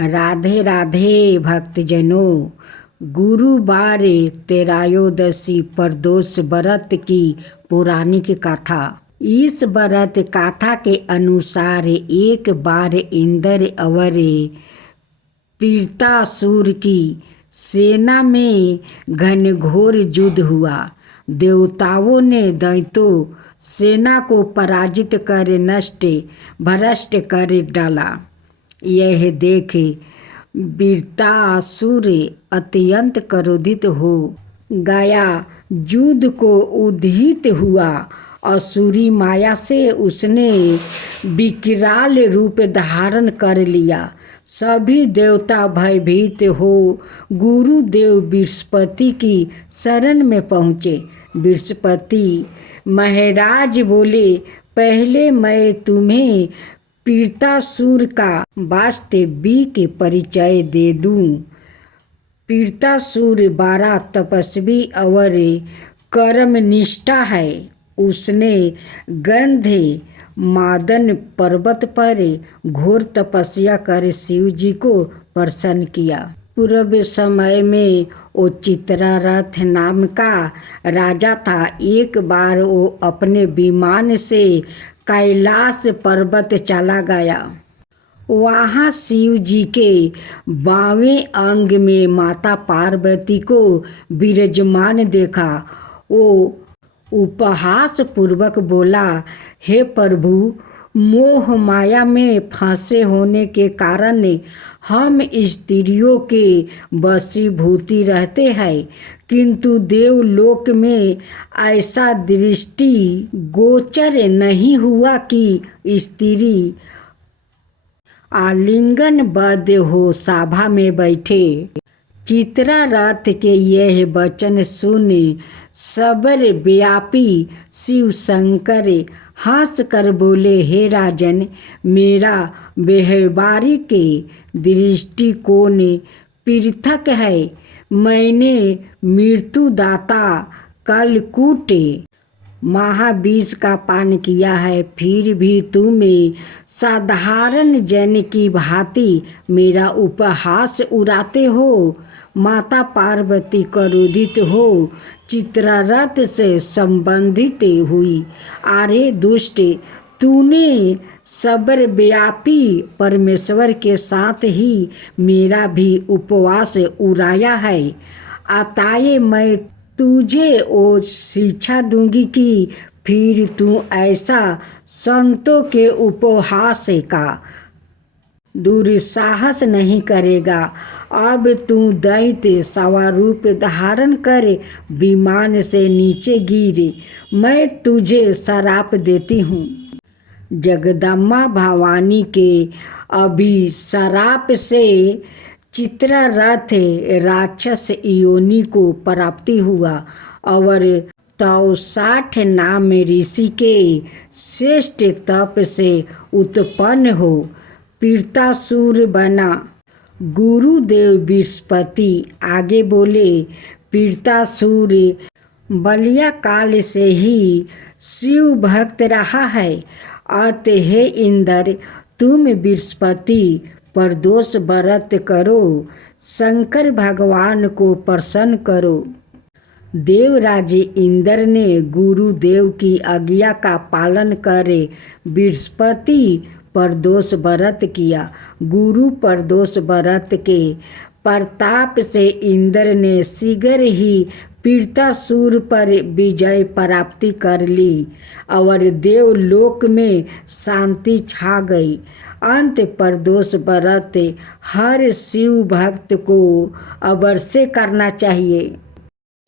राधे राधे भक्तजनों। गुरुवार तेरायोदशी प्रदोष व्रत की पौराणिक कथा। इस व्रत कथा के अनुसार एक बार इंद्र और पीड़ितासुर की सेना में घनघोर युद्ध हुआ। देवताओं ने दैत्यों सेना को पराजित कर नष्ट भ्रष्ट कर डाला। यह देख वृत्तासुर अत्यंत क्रोधित हो गया। युद्ध को उद्यत हुआ। असुरी माया से उसने विकराल रूप धारण कर लिया। सभी देवता भयभीत हो गुरुदेव बृहस्पति की शरण में पहुँचे। बृहस्पति महाराज बोले, पहले मैं तुम्हें पीड़ितासुर का वास्तविक परिचय दे दूं। पीड़ितासुर बड़ा तपस्वी और कर्मनिष्ठा है। उसने गंधे मादन पर्वत पर घोर तपस्या कर शिव जी को प्रसन्न किया। पूर्व समय में वो चित्ररथ नाम का राजा था। एक बार वो अपने विमान से कैलाश पर्वत चला गया। वहाँ शिव जी के बावें अंग में माता पार्वती को विराजमान देखा। वो उपहास पूर्वक बोला, हे प्रभु, मोह माया में फंसे होने के कारण हम स्त्रियों के वशीभूति रहते हैं, किंतु देवलोक में ऐसा दृष्टि गोचर नहीं हुआ कि स्त्री आलिंगनबद्ध हो सभा में बैठे। चित्ररथ के यह वचन सुन सर्वव्यापी शिव शंकर हंस कर बोले, हे राजन, मेरा व्यवहारिक दृष्टिकोण पृथक है। मैंने मृत्युदाता कालकूट महाविष का पान किया है, फिर भी तुम साधारण जन की भांति मेरा उपहास उड़ाते हो। माता पार्वती क्रोधित हो चित्ररथ से संबंधित हुई। अरे दुष्ट, तूने सर्वव्यापी परमेश्वर के साथ ही मेरा भी उपवास उड़ाया है। अतः मैं तुझे वो शिक्षा दूंगी कि फिर तू ऐसा संतों के उपहास का दुस्साहस नहीं करेगा। अब तू दैत्य स्वरूप धारण कर विमान से नीचे गिरे। मैं तुझे श्राप देती हूँ। जगदम्बा भवानी के अभिशाप से चित्ररथ राक्षस योनि को प्राप्ति हुआ और 63 नाम ऋषि के श्रेष्ठ तप से उत्पन्न हो पीड़ितासुर बना। गुरुदेव बृहस्पति आगे बोले, पीड़ितासुर बलिया काल से ही शिव भक्त रहा है। अतः हे इंद्र, तुम बृहस्पति प्रदोष व्रत करो, शंकर भगवान को प्रसन्न करो। देवराज इंद्र ने गुरुदेव की आज्ञा का पालन करे बृहस्पति प्रदोष व्रत किया। गुरु प्रदोष व्रत के प्रताप से इंद्र ने शीघ्र ही पीड़ितासुर पर विजय प्राप्ति कर ली और देवलोक में शांति छा गई। अंत प्रदोष व्रत हर शिव भक्त को अवश्य करना चाहिए।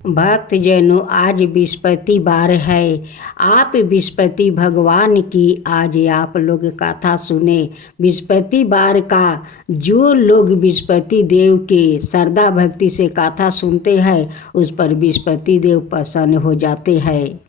भक्तजनों, आज बृहस्पतिवार है। आप बृहस्पति भगवान की आज आप लोग कथा सुने। बृहस्पतिवार का जो लोग बृहस्पति देव के श्रद्धा भक्ति से कथा सुनते हैं, उस पर बृहस्पति देव प्रसन्न हो जाते हैं।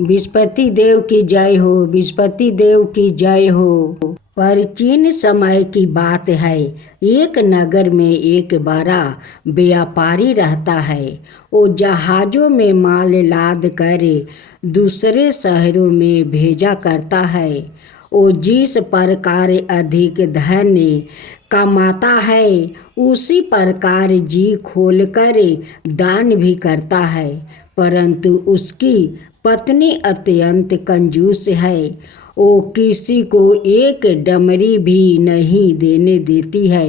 बृहस्पति देव की जय हो, बृहस्पति देव की जय हो। प्राचीन समय की बात है। एक नगर में एक बड़ा व्यापारी रहता है। वो जहाज़ों में माल लाद कर दूसरे शहरों में भेजा करता है। वो जिस प्रकार अधिक धन कमाता है उसी प्रकार जी खोल कर दान भी करता है, परंतु उसकी पत्नी अत्यंत कंजूस है। वो किसी को एक डमरी भी नहीं देने देती है।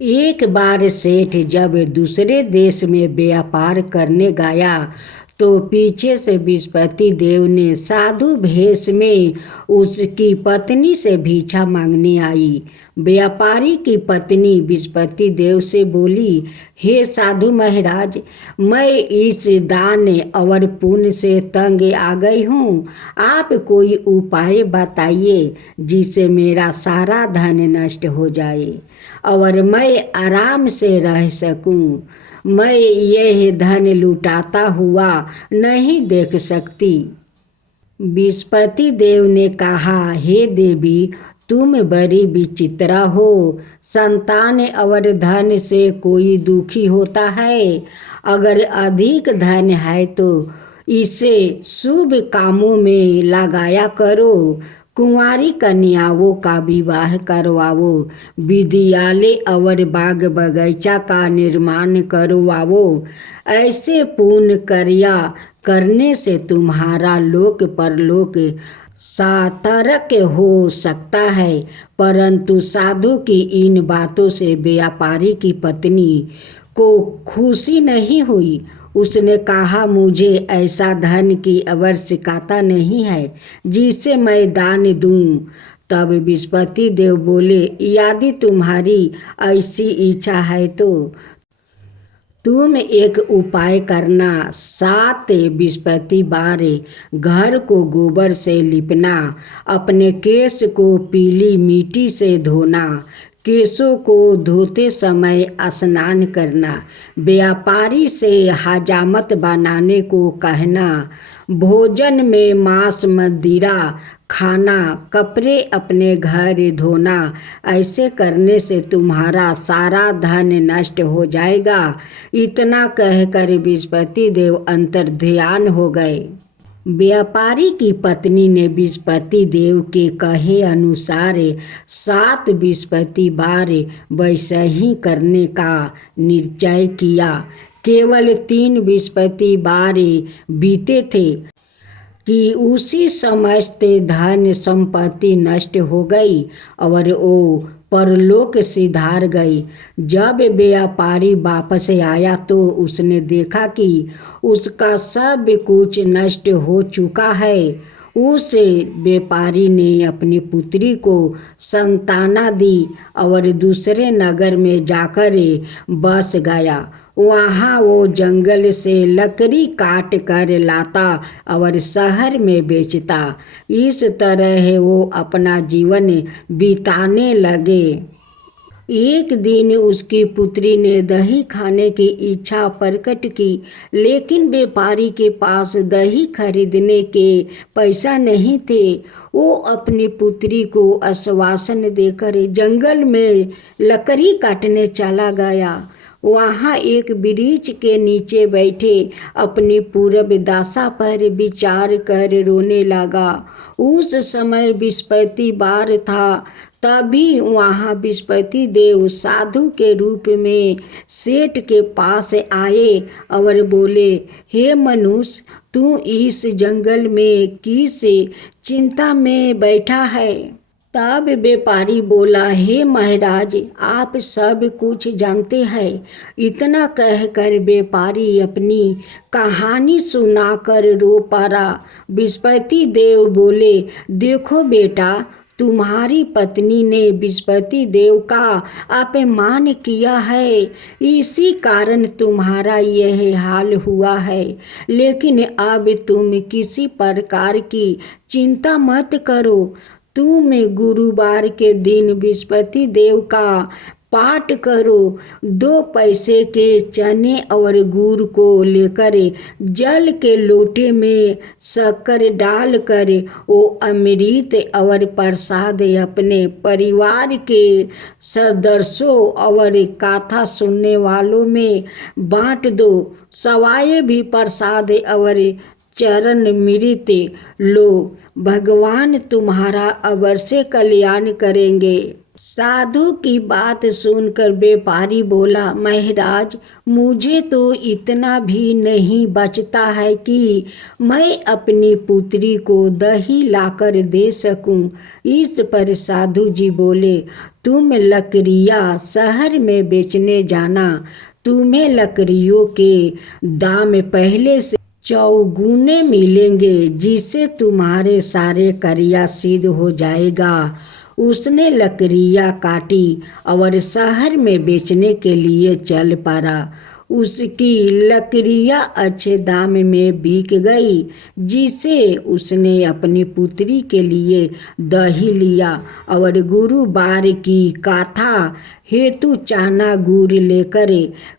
एक बार सेठ जब दूसरे देश में व्यापार करने गया तो पीछे से विस्पति देव ने साधु भेष में उसकी पत्नी से भिक्षा मांगने आई। व्यापारी की पत्नी विस्पति देव से बोली, हे साधु महाराज, मैं इस दान और पुण्य से तंग आ गई हूँ। आप कोई उपाय बताइए जिससे मेरा सारा धन नष्ट हो जाए और मैं आराम से रह सकूं। मैं यह धन लुटाता हुआ नहीं देख सकती। विस्पति देव ने कहा, हे देवी, तुम बड़ी विचित्रा हो। संतान और धन से कोई दुखी होता है। अगर अधिक धन है तो इसे शुभ कामों में लगाया करो। कुंवारी कन्याओं का विवाह करवाओ, विद्यालय और बाग बगीचा का निर्माण करवाओ। ऐसे पुण्य कार्य करने से तुम्हारा लोक परलोक सार्थक हो सकता है। परंतु साधु की इन बातों से व्यापारी की पत्नी को खुशी नहीं हुई। उसने कहा, मुझे ऐसा धन की आवश्यकता नहीं है जिसे मैं दान दूं। तब विस्पति देव बोले, यदि तुम्हारी ऐसी इच्छा है तो तुम एक उपाय करना। 7 बृहस्पतिवार घर को गोबर से लिपना, अपने केश को पीली मिट्टी से धोना, केशों को धोते समय स्नान करना, व्यापारी से हजामत बनाने को कहना, भोजन में मांस मदिरा खाना, कपड़े अपने घर धोना। ऐसे करने से तुम्हारा सारा धन नष्ट हो जाएगा। इतना कहकर बृहस्पति देव अंतर्ध्यान हो गए। व्यापारी की पत्नी ने बृहस्पति देव के कहे अनुसार 7 बृहस्पतिवार वैसा ही करने का निश्चय किया। केवल 3 बृहस्पतिवार बीते थे कि उसी समस्त धन संपत्ति नष्ट हो गई और वो परलोक सिधार गई। जब व्यापारी वापस आया तो उसने देखा कि उसका सब कुछ नष्ट हो चुका है। उस व्यापारी ने अपनी पुत्री को संताना दी और दूसरे नगर में जाकर बस गया। वहाँ वो जंगल से लकड़ी काट कर लाता और शहर में बेचता। इस तरह वो अपना जीवन बिताने लगे। एक दिन उसकी पुत्री ने दही खाने की इच्छा प्रकट की, लेकिन व्यापारी के पास दही खरीदने के पैसा नहीं थे। वो अपनी पुत्री को आश्वासन देकर जंगल में लकड़ी काटने चला गया। वहाँ एक वृक्ष के नीचे बैठे अपनी पूर्व दशा पर विचार कर रोने लगा। उस समय बृहस्पतिवार था। तभी वहाँ बृहस्पति देव साधु के रूप में सेठ के पास आए और बोले, हे मनुष्य, तू इस जंगल में किस चिंता में बैठा है? तब व्यापारी बोला, हे महाराज, आप सब कुछ जानते हैं। इतना कहकर व्यापारी अपनी कहानी सुनाकर रो पड़ा। बृहस्पति देव बोले, देखो बेटा, तुम्हारी पत्नी ने बृहस्पति देव का अपमान किया है, इसी कारण तुम्हारा यह हाल हुआ है। लेकिन अब तुम किसी प्रकार की चिंता मत करो। तुम गुरुवार के दिन बृहस्पति देव का पाठ करो। 2 पैसे के चने और गुड़ को लेकर जल के लोटे में शक्कर डालकर वो अमृत और प्रसाद अपने परिवार के सदस्यों और कथा सुनने वालों में बांट दो। सवाए भी प्रसाद और चरण मिरिते लो, भगवान तुम्हारा अवश्य कल्याण करेंगे। साधु की बात सुनकर व्यापारी बोला, महाराज मुझे तो इतना भी नहीं बचता है कि मैं अपनी पुत्री को दही लाकर दे सकूं। इस पर साधु जी बोले, तुम लकड़ियाँ शहर में बेचने जाना, तुम्हें लकड़ियों के दाम पहले से चौगुने मिलेंगे, जिससे तुम्हारे सारे कार्य सिद्ध हो जाएगा। उसने लकड़ियाँ काटी और शहर में बेचने के लिए चल पड़ा। उसकी लकड़ियाँ अच्छे दाम में बिक गई, जिसे उसने अपनी पुत्री के लिए दही लिया और गुरुवार की कथा हेतु चाना गुड़ लेकर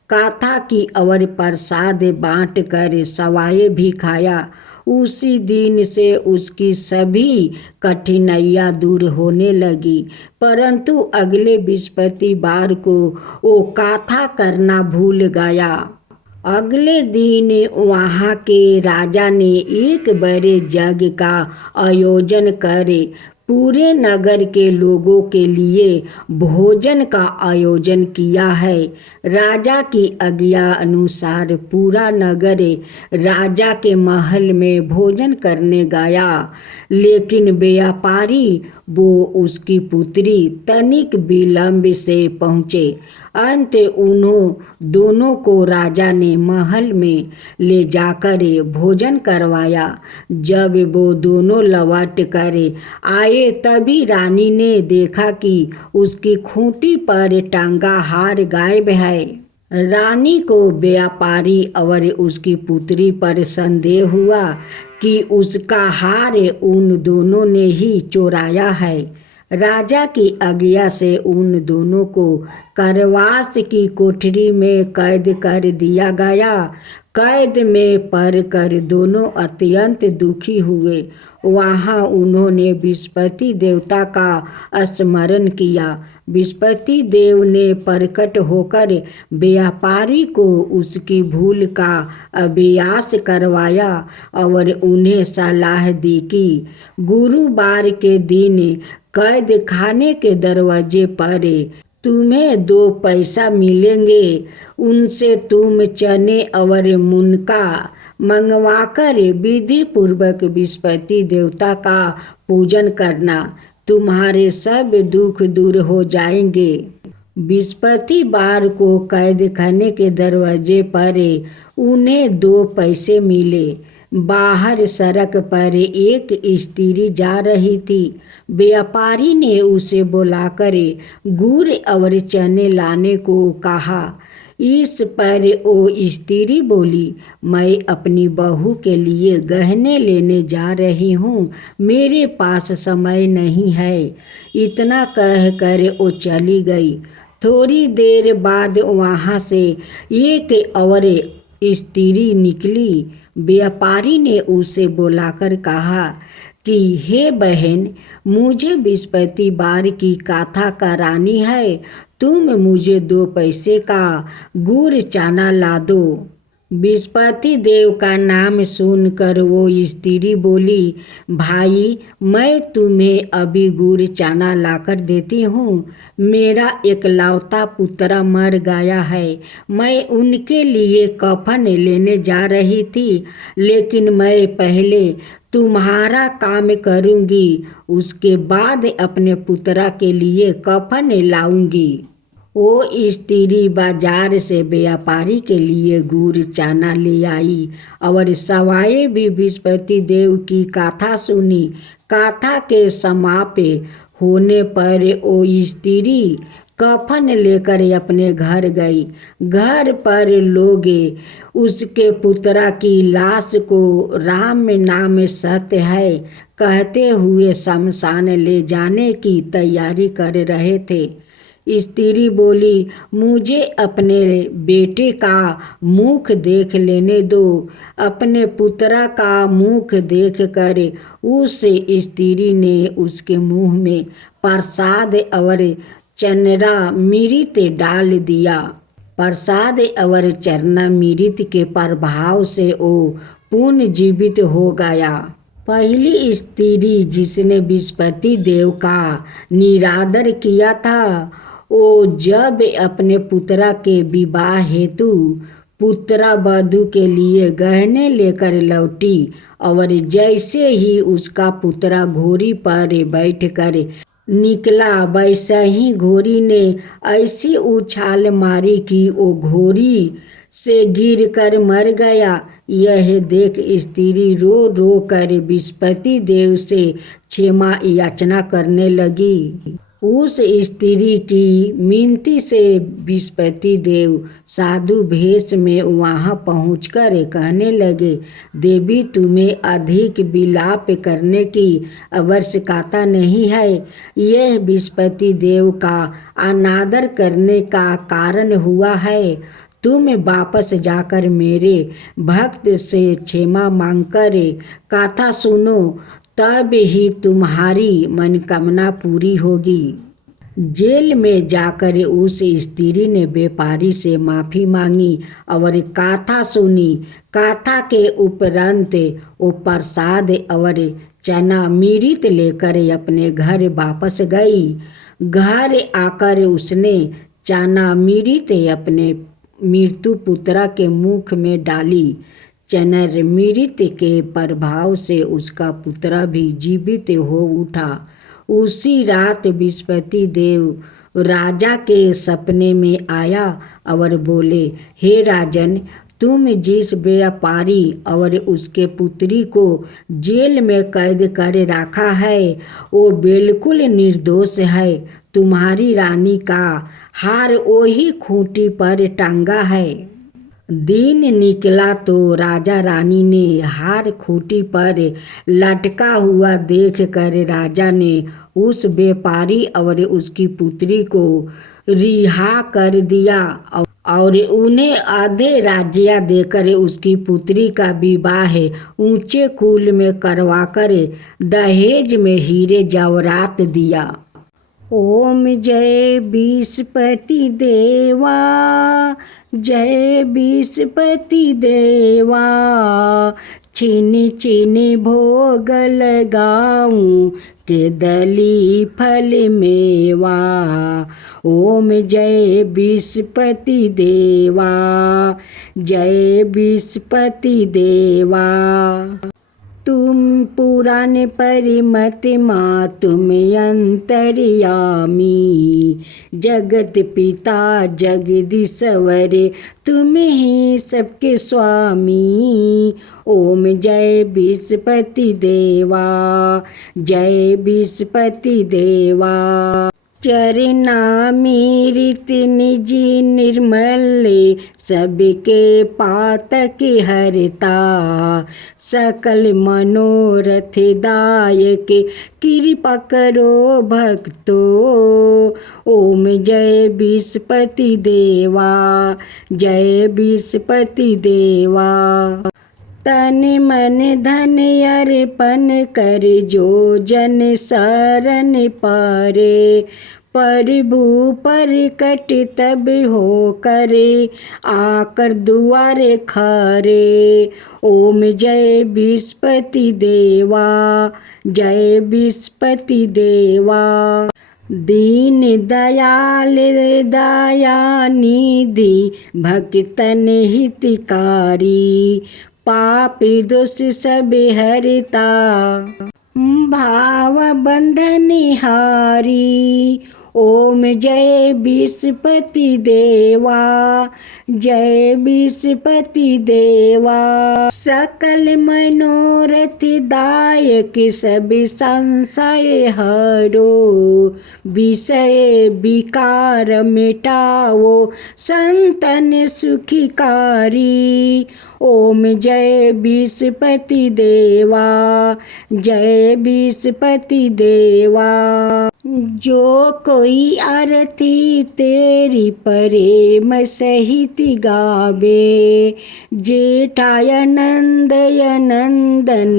कथा की और प्रसाद बांट कर सवाए भी खाया। उसी दिन से उसकी सभी कठिनाइयाँ दूर होने लगी। परंतु अगले बृहस्पतिवार को वो कथा करना भूल गया। अगले दिन वहाँ के राजा ने एक बड़े यज्ञ का आयोजन करे पूरे नगर के लोगों के लिए भोजन का आयोजन किया है। राजा की आज्ञा अनुसार पूरा नगर राजा के महल में भोजन करने गया, लेकिन व्यापारी वो उसकी पुत्री तनिक विलंब से पहुँचे। अंत उन्हों दोनों को राजा ने महल में ले जाकर भोजन करवाया। जब वो दोनों लौट कर आए तभी रानी ने देखा कि उसकी खूंटी पर टांगा हार गायब है। रानी को व्यापारी और उसकी पुत्री पर संदेह हुआ कि उसका हार उन दोनों ने ही चुराया है। राजा की आज्ञा से उन दोनों को कारावास की कोठरी में कैद कर दिया गया। कैद में पड़कर दोनों अत्यंत दुखी हुए। वहाँ उन्होंने बृहस्पति देवता का स्मरण किया। बृहस्पति देव ने प्रकट होकर व्यापारी को उसकी भूल का अभ्यास करवाया और उन्हें सलाह दी कि गुरुवार के दिन कैद खाने के दरवाजे पर तुम्हें 2 पैसा मिलेंगे, उनसे तुम चने और मुनका मंगवाकर विधि पूर्वक बृहस्पति देवता का पूजन करना, तुम्हारे सब दुख दूर हो जाएंगे। बृहस्पतिवार को कैद खाने के दरवाजे पर उन्हें 2 पैसे मिले। बाहर सड़क पर एक स्त्री जा रही थी। व्यापारी ने उसे बुलाकर गुड़ और चने लाने को कहा। इस पर वो स्त्री बोली, मैं अपनी बहू के लिए गहने लेने जा रही हूँ, मेरे पास समय नहीं है। इतना कहकर वो चली गई। थोड़ी देर बाद वहाँ से एक और स्त्री निकली। व्यापारी ने उसे बुलाकर कहा कि हे बहन, मुझे बृहस्पतिवार की कथा करानी है, तुम मुझे 2 पैसे का गुड़ चना ला दो। बृहस्पति देव का नाम सुनकर वो स्त्री बोली, भाई मैं तुम्हें अभी गुड़ चना लाकर देती हूँ। मेरा एकलौता पुत्र मर गया है। मैं उनके लिए कफन लेने जा रही थी, लेकिन मैं पहले तुम्हारा काम करूँगी, उसके बाद अपने पुत्र के लिए कफन लाऊंगी। वो स्त्री बाजार से व्यापारी के लिए गुड़ चना ले आई और सवाए भी बृहस्पति देव की कथा सुनी। कथा के समाप्त होने पर वो स्त्री कफन लेकर अपने घर गई। घर पर लोग उसके पुत्र की लाश को राम नाम सत्य है कहते हुए शमशान ले जाने की तैयारी कर रहे थे। स्त्री बोली, मुझे अपने बेटे का मुख देख लेने दो। अपने पुत्र का मुख देखकर उस स्त्री ने उसके मुंह में प्रसाद और चनरा मिर्च डाल दिया। प्रसाद और चरणामृत के प्रभाव से वो पुनर्जीवित हो गया। पहली स्त्री जिसने बृहस्पति देव का निरादर किया था, वो जब अपने पुत्रा के विवाह हेतु पुत्रा वधू के लिए गहने लेकर लौटी और जैसे ही उसका पुत्रा घोड़ी पर बैठकर निकला, वैसा ही घोड़ी ने ऐसी उछाल मारी कि वो घोड़ी से गिरकर मर गया। यह देख स्त्री रो रो कर बृहस्पति देव से क्षमा याचना करने लगी। उस स्त्री की मिनती से बृहस्पति देव साधु भेष में वहाँ पहुंचकर कहने लगे, देवी तुम्हें अधिक विलाप करने की आवश्यकता नहीं है। यह बृहस्पति देव का अनादर करने का कारण हुआ है। तुम वापस जाकर मेरे भक्त से क्षमा मांगकर कथा सुनो, तब ही तुम्हारी मनोकामना पूरी होगी। जेल में जाकर उस स्त्री ने व्यापारी से माफ़ी मांगी और कथा सुनी। कथा के उपरांत वो प्रसाद और चरणामृत लेकर अपने घर वापस गई। घर आकर उसने चरणामृत अपने मृत्यु पुत्रा के मुख में डाली। चरणामृत के प्रभाव से उसका पुत्रा भी जीवित हो उठा। उसी रात बृहस्पति देव राजा के सपने में आया और बोले, हे राजन, तुम जिस व्यापारी और उसके पुत्री को जेल में कैद कर रखा है वो बिल्कुल निर्दोष है। तुम्हारी रानी का हार वही खूंटी पर टांगा है। दिन निकला तो राजा रानी ने हार खूंटी पर लटका हुआ देखकर राजा ने उस व्यापारी और उसकी पुत्री को रिहा कर दिया और उन्हें आधे राज्य देकर उसकी पुत्री का विवाह ऊंचे कुल में करवाकर दहेज में हीरे जवाहरात दिया। ओम जय बृहस्पति देवा, जय बृहस्पति देवा, छिन छिन भोग लगाऊं के दली फल मेवा। ओम जय बृहस्पति देवा, जय बृहस्पति देवा। तुम पुराण परिमत माँ तुम अंतर्यामी, जगत पिता जगदीश्वर तुम ही सबके स्वामी। ओम जय बृहस्पति देवा, जय बृहस्पति देवा। चरणामृत निज निर्मल सबके पातक हरता, सकल मनोरथ दायक कृपा करो भक्तो। ओम जय बृहस्पति देवा, जय बृहस्पति देवा। तन मन धन अर्पण कर जो जन शरण पारे, प्रभु प्रकट तब हो करे आकर दुआरे खरे। ओम जय बृहस्पति देवा, जय बृहस्पति देवा। दीन दयाल दया निधि भक्तन हितकारी, पाप दोष सब हरता भाव बंधन हारी। ओम जय बृहस्पति देवा, जय बृहस्पति देवा। सकल मनोरथ दायक सब संशय हरो, विषय विकार मिटाओ संतन सुखकारी। ओम जय बृहस्पति देवा, जय बृहस्पति देवा। जो कोई आरती तेरी प्रेम सहित गावे, जेठाय नंदय नंदन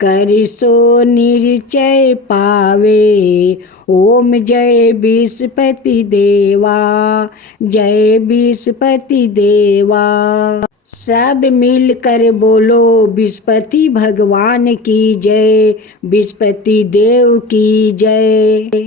कर सो निश्चय पावे। ओम जय विष्णुपति देवा, जय विष्णुपति देवा। सब मिलकर बोलो विष्णुपति भगवान की जय, विष्णुपति देव की जय।